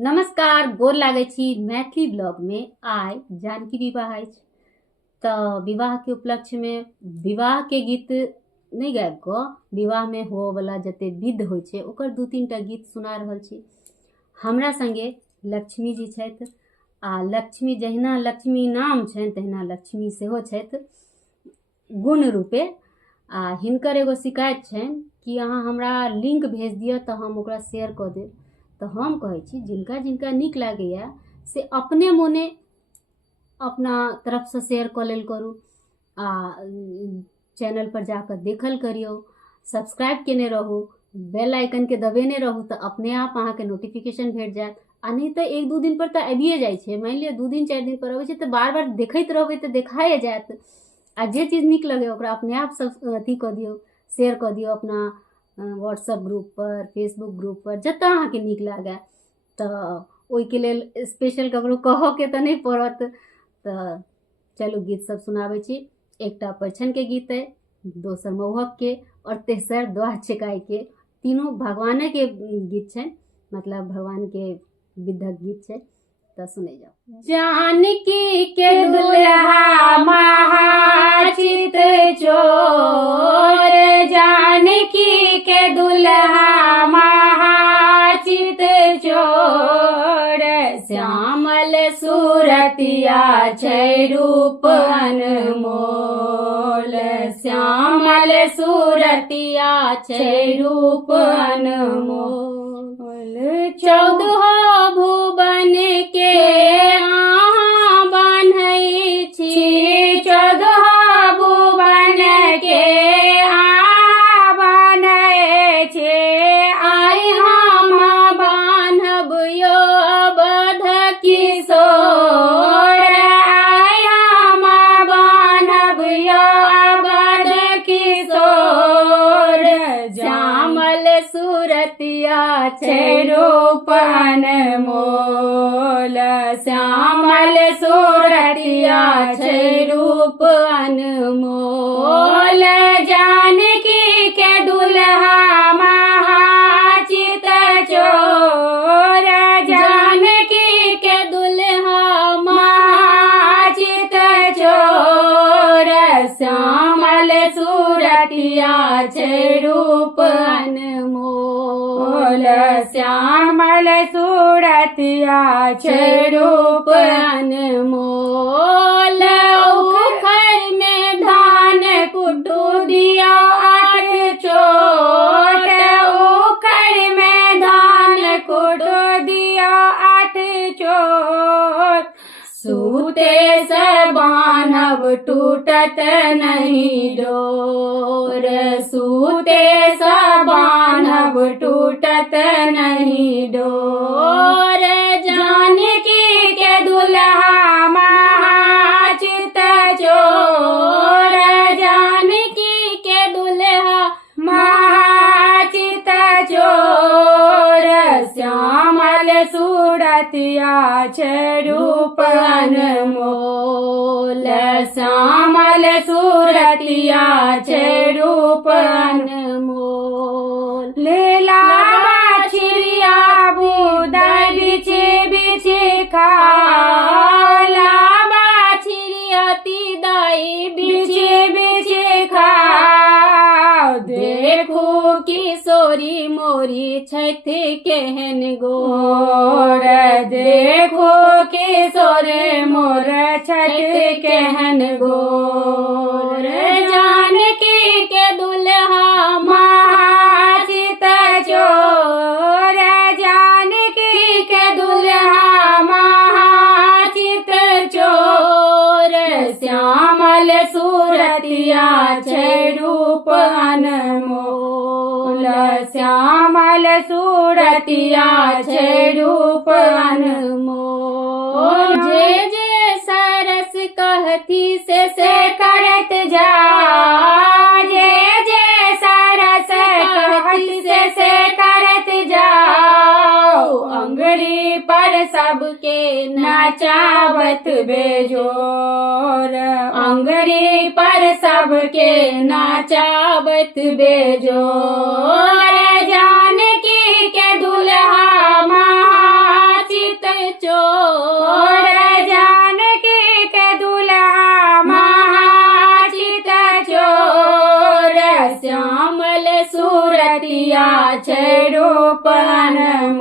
नमस्कार, गोर लागै छी। मैथिली ब्लॉग में आइ जानकी विवाह अछि तऽ विवाह के उपलक्ष्य में विवाह के गीत नहीं गाबि कऽ विवाह में होबऽ वाला जते विध होइ छै ओकर 2-3 टा गीत सुना रहल छी। हमरा संगे लक्ष्मी जी छथि आ लक्ष्मी जहिना लक्ष्मी नाम छनि तहिना लक्ष्मी सेहो छथि गुण रूपे। आ हिनकर एगो शिकायत छनि कि अहाँ हमरा लिंक भेज दिअ तऽ हम ओकरा शेयर कऽ देब। तो हम कहै छी जिनका जिनका नीक लागैया से अपने मोने अपना तरफ से शेयर कऽ लेल करू आ चैनल पर जाकर देखल करियो, सब्सक्राइब केने रहू, बेल आइकन के दबेने रहू तऽ अपने आप अहाँ के नोटिफिकेशन भेट जायत। आ नहीं तो 1-2 दिन पर तऽ आबिए जाइ छै, मान लिअ 2 दिन 4 दिन पर अबै छै तऽ बार बार देखैत रहबै तऽ देखाए जायत। आ जे चीज नीक लगे ओकरा अपने आप सब अथी कऽ दियौ, शेयर कऽ दियौ अपना व्हाट्सएप ग्रुप पर, फेसबुक ग्रुप पर, जतऽ अहाँके नीक लागे। तऽ ओहिके लेल स्पेशल ककरो कहऽके तऽ नहीं पड़त। तऽ चलू गीत सब सुनाबै छी। एकटा परिछन के गीत है, दोसर मौहक के और तेसर द्वार छेकाई के। तीनों भगवाने के गीत छै, मतलब भगवान के विधक गीत छै। तो सुने जाओ। जानकी के दुल्हा महाचित चोर, जानकी के दुल्हा महाचित चोर, श्यामल सूरतिया छै रूप अनमोल, श्यामल सूरतिया छै रूप अनमोल। 14 भुवन के अहाँ बान्है छी, 14 भुवन के अहाँ बान्है छी, आइ हम बान्हब यो अवध किशोर, आइ हम बान्हब यो अवध किशोर, श्यामल सूरतिया छै रूप अनमोल, श्यामल सूरतिया छै रूप अनमोल। जानकी के दुल्हा महाचित चोर, जानकी के दुल्हा महाचित चोर, श्यामल सूरतिया छै रूप अनमोल, श्यामल सूरतिया छै रूप अनमोल। उखड़ में धान कुटू दिया 8 चोट, उखड़ में धान कुटू दिया 8 चोट, सूते से बान्हब टूटत नहीं डोर, सूते से बान्हब टूटत नहीं डोर। जानकी के दुल्हा महाचित चोर, जानकी के दुल्हा महाचित चोर, श्यामल सूरतिया छै रूप अनमोल, श्यामल सूरतिया छै रूप अनमोल। लीला बाछिया बुदै बिछे बिछे खाओ, ला बाछिया तिदाई बिछे बिछे खाओ, देखू किशोरी मोरी छथि केहन गोर, देखो किशोरी मोर छथि केहन गोर। जानकी के दुल्हा महाचित चोर, जानकी के दुल्हा महाचित चोर, श्यामल सूरतिया छै रूप अनमोल, श्यामल सूरतिया छै रूप अनमोल। जे जे सरस कहती से करत जा, जे जे सरस कहती से करत जाओ, अंगरी पर सबके नचावत बेजोर, अंगरी पर सबके नचावत बेजोर। जानकी के दुल्हा महाचित छै रूप अनमोल,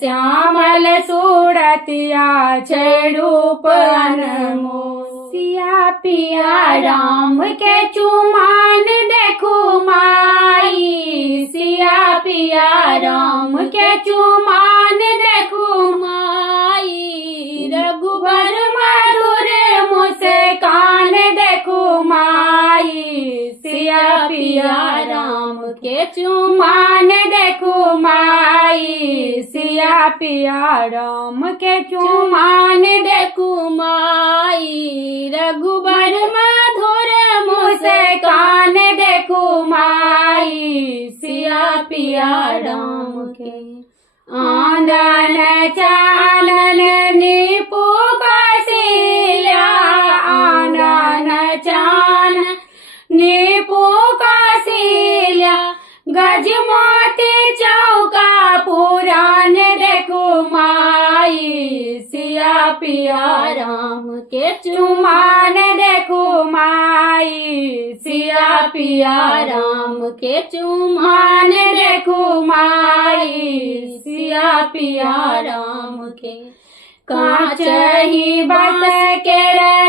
श्यामल सूरतिया छै रूप अनमोल। सिया पिया राम के चुमान देखू माई, सिया पिया राम के चुमान देखू माई, रघुबर मधुर मुस्कान देखू माई, सिया पिया राम के चुमान देखू माई, सिया पिया राम के चुमान देखू माई, रघुबर मधुर मुस्कान देखू माई, सिया पिया राम के। आनन चानन निपु कौशल्या, आनन चानन निपु कौशल्या, गजमोती चौका पुराण देखू माई, सिया पिया राम के चुमान देखू माई, सिया पिया राम के चुमान देखू माई, सिया पिया राम के। कांच ही बस के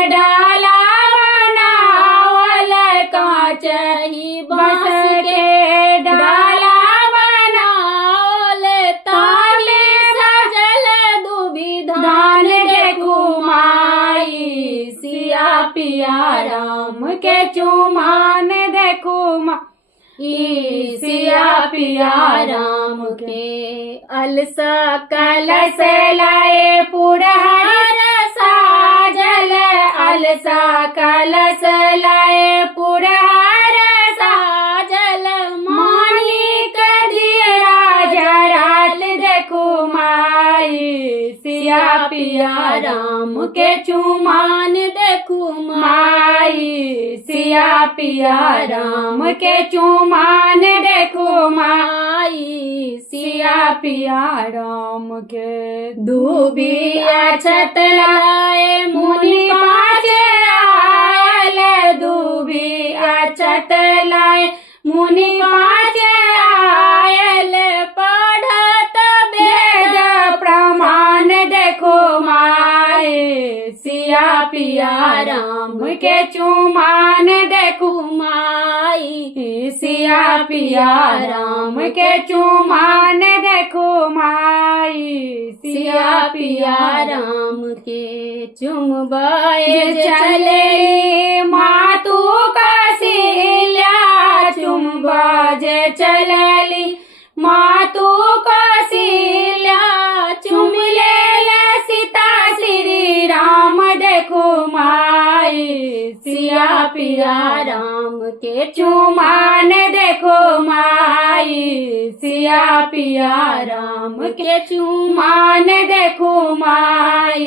डाला बनावल, कांच ही बस के डाला बनावल, ताले सजल दुविधान देखू माई, सिया पिया राम के चुमान देखू माई, सिया पिया राम के। अलसा कलश लाए पुरहर साजल, अलसा कलश लाए पुरहर साजल, मालिक दिया जराल देखू माई, सिया पिया राम के चुमान देखू माई, सिया पिया राम के चुमान देखू माई, सिया पिया राम के। दूबी अक्षत लाए मुनि पाँच आयल, दूबी अक्षत लाए मुनि पाँच आयल, पढ़त वेद प्रमाण देखो माई, सिया पिया राम के चुमान देखू माई, सिया पिया राम के चुमान देखू माई, सिया पिया राम के। चुमबाए चले मातू कौशल्या, चुमबाजे चलली मातू कौशल्या, चुम ले सीता श्री राम देखू माई, सिया पिया राम के चुमान देखो माई, सिया पिया राम के चुमान देखो माई,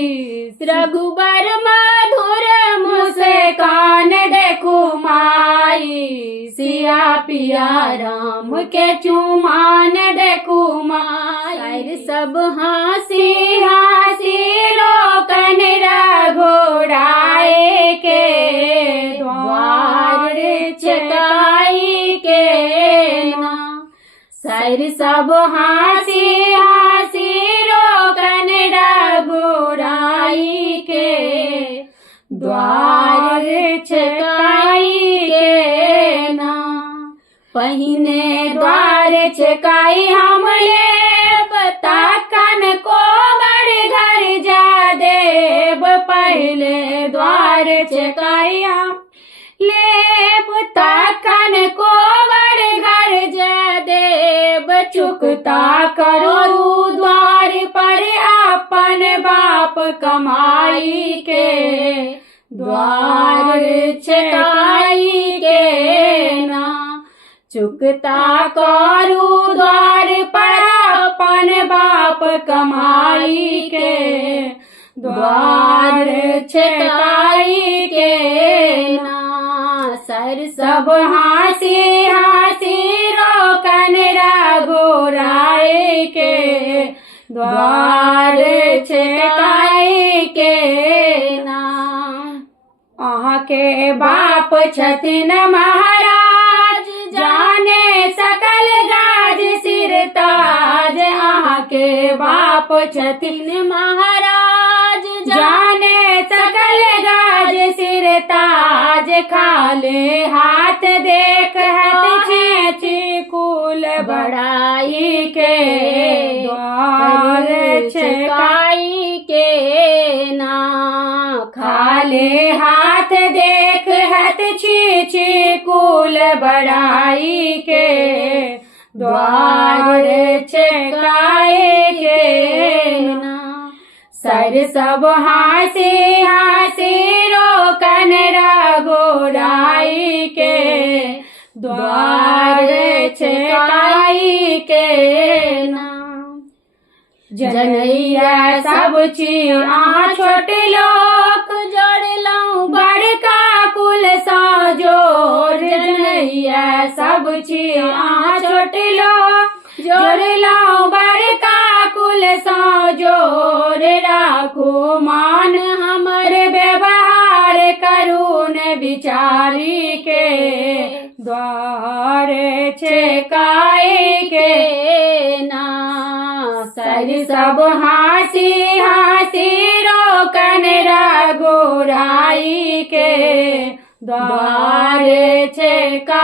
रघुबर मधुर मुस्कान देखो माई, सिया पिया राम के चुमान देखो माई। सब हंसी हंसी लोकन रघुराए के, द्वार चकाई के ना, सर सब हंसी हंसी लोकन रघुराई के, द्वार चकाई के ना। पहिने द्वार चकाई हमले ताकन को बड़ घर जा देव, पहले द्वार चकाई हम लेब ताकन को बड़ घर जा देव, चुकता करो द्वार पर अपन बाप कमाई के, द्वार चकाई के ना। चुकता करू द्वार पर अपन बाप कमाई के, द्वार चकाई के ना। सर सब हंसी हंसी रोकन रघुराई के, द्वार चकाई के ना। अहाँ के बाप छथिन महाराज, जाने सकल सिरताज अहाँ के बाप छथिन महाराज जाने सकल गाज सिरताज खाले हाथ देख हत छी कुल बड़ाई के द्वार छकाई के ना खाले हाथ देख हत छी कुल बड़ाई के द्वार छकाई के ना सर सब हासी हासी रोकन रघुराई के द्वार छकाई के ना जनैया सब छी अहाँ छोट लोक जोड़लौं बड़का कुल सा जोर जनैया सब छी अहाँ छोट लोक जोड़लौं बड़का कुल सा जोर राखू मान हमर व्यवहार करून विचारी के द्वार छकाई के ना सर सब हासी हासी रोकन रघुराई के द्वार छकाई